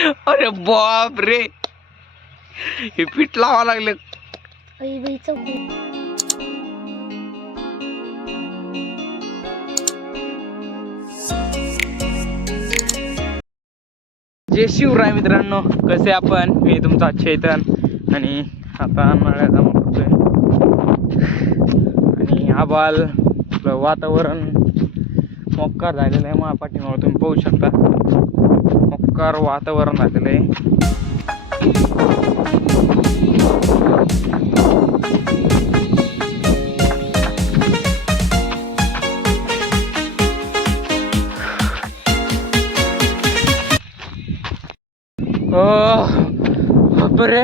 अरे बाप रे, हे पीठ लावा लागले. जय शिवराय मित्रांनो, कसे आपण. मी तुमचा चैतन आणि आता नाळ्या जमा करतोय आणि आबाल वातावरण मोक्कार झालेलं आहे. माझ्या पाठीमागे तुम्ही पाहू शकता, मोक्कार वातावरण झालेलं आहे. बरे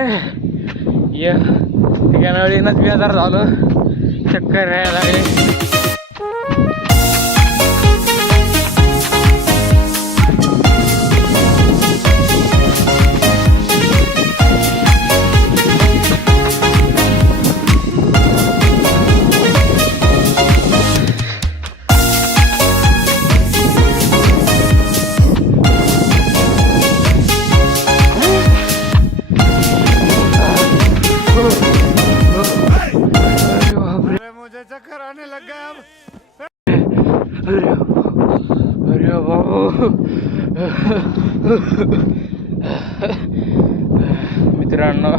या ठिकाणावरीनच बेजार झालं, चक्कर यायला लागले. चक्कर आने लग गया अब. अरे बाबू, मित्रांनो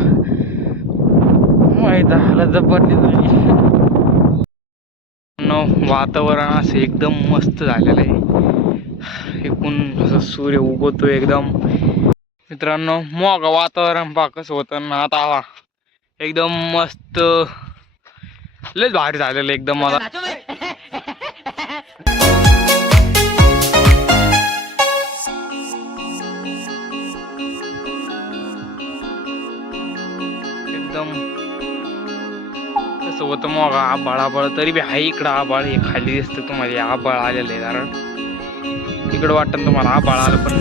माहित झालं जबरदस्त. वातावरण असं एकदम मस्त झालेलं आहे. एकूण असं सूर्य उगवतोय एकदम. मित्रांनो मग वातावरण पहा कसं होतं ना. आता एकदम मस्त, लय भारी झालेलं एकदम. मला एकदम कसं होतं मग आबाळ आबाळ, तरी बी आहे इकडं आबाळ. हे खाली दिसतं तुम्हाला, आबाळ आलेलं आहे. कारण तिकडं वाटतं तुम्हाला आबाळ आलं, पण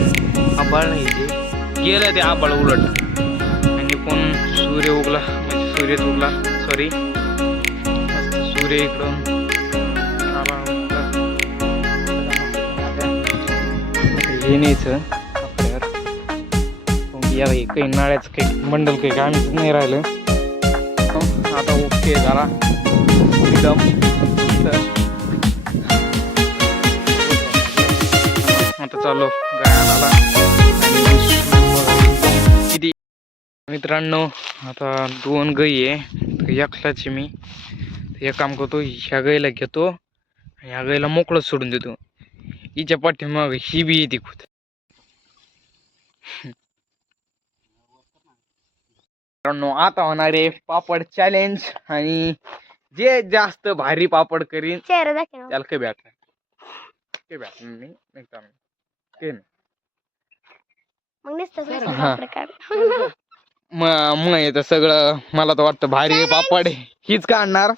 आबाळ नाही, ते गेलं ते आबाळ उलट. आणि कोण सूर्य उगला, म्हणजे सूर्यच उगला, सॉरी सूर्य इकडून हे न्यायचं आपल्यावर. या काही नाळ्याचं काही मंडल काही काहीच नाही राहिलं. आता ओके झाला एकदम. आता चालू गायला. किती मित्रांनो, आता 2 गाई आहे, एकलाची मी. एक काम करतो, ह्या गाईला घेतो आणि ह्या गाईला मोकळं सोडून देतो. हिच्या पाठीमाग ही बी येते खुद. मित्रांनो आता होणारे पापड चॅलेंज, आणि जे जास्त भारी पापड करीन त्याला काही भेटणार, काही भेटणार नाही. मग येतं सगळं. मला तर वाटतं भारी पापड हीच काढणार.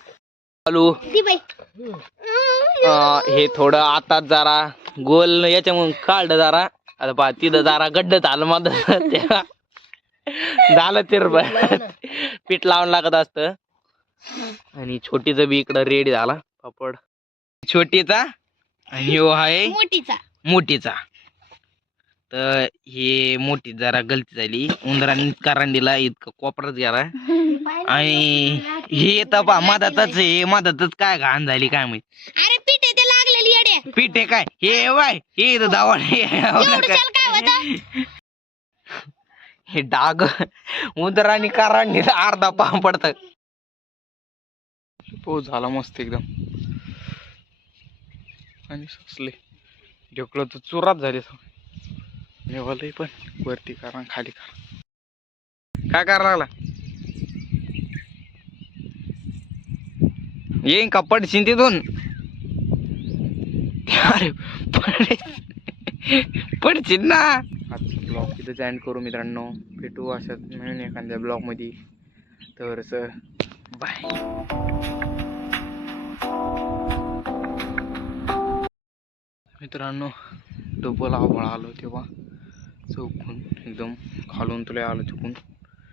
चालू हे थोडं आता जरा गोल याच्यामुळे काढलं जरा. आता पहा तिथं जरा गड्ड झालं माझं, तेव्हा झालं ते पीठ लावून लागत असतं. आणि छोटीचा बी इकडं रेडी झाला पापड, छोटीचा. आणि ह्यो आहे मोठीचा. तर हे मोठी जरा गलती झाली, उंदरांनी करंडीला इतकं कोपराच गेला. आणि हे तर पहा मधातच, हे मधातच काय घाण झाली काय माहिती. अरे पीठ ते लागलेली येडे. पीठ आहे काय हे बाय, हे दावण हे डाग उंदरांनी करंडीला अर्धा पाम पडत. पाऊस झाला मस्त एकदम. आणि सुचले ढेकळ तर चुरात झाले. नेवालय पण वरती करा खाली करा. काय करायला लागला, येईन का पडशीन तिथून. अरे पडशील ना. आजचा ब्लॉग इथं एंड करू मित्रांनो. भेटू अशाच नवीन एखाद्या ब्लॉग मध्ये. तर बाय. मित्रांनो डबल आभाळ आलो तेव्हा चौकून एकदम खालून तुला आलो चुकून.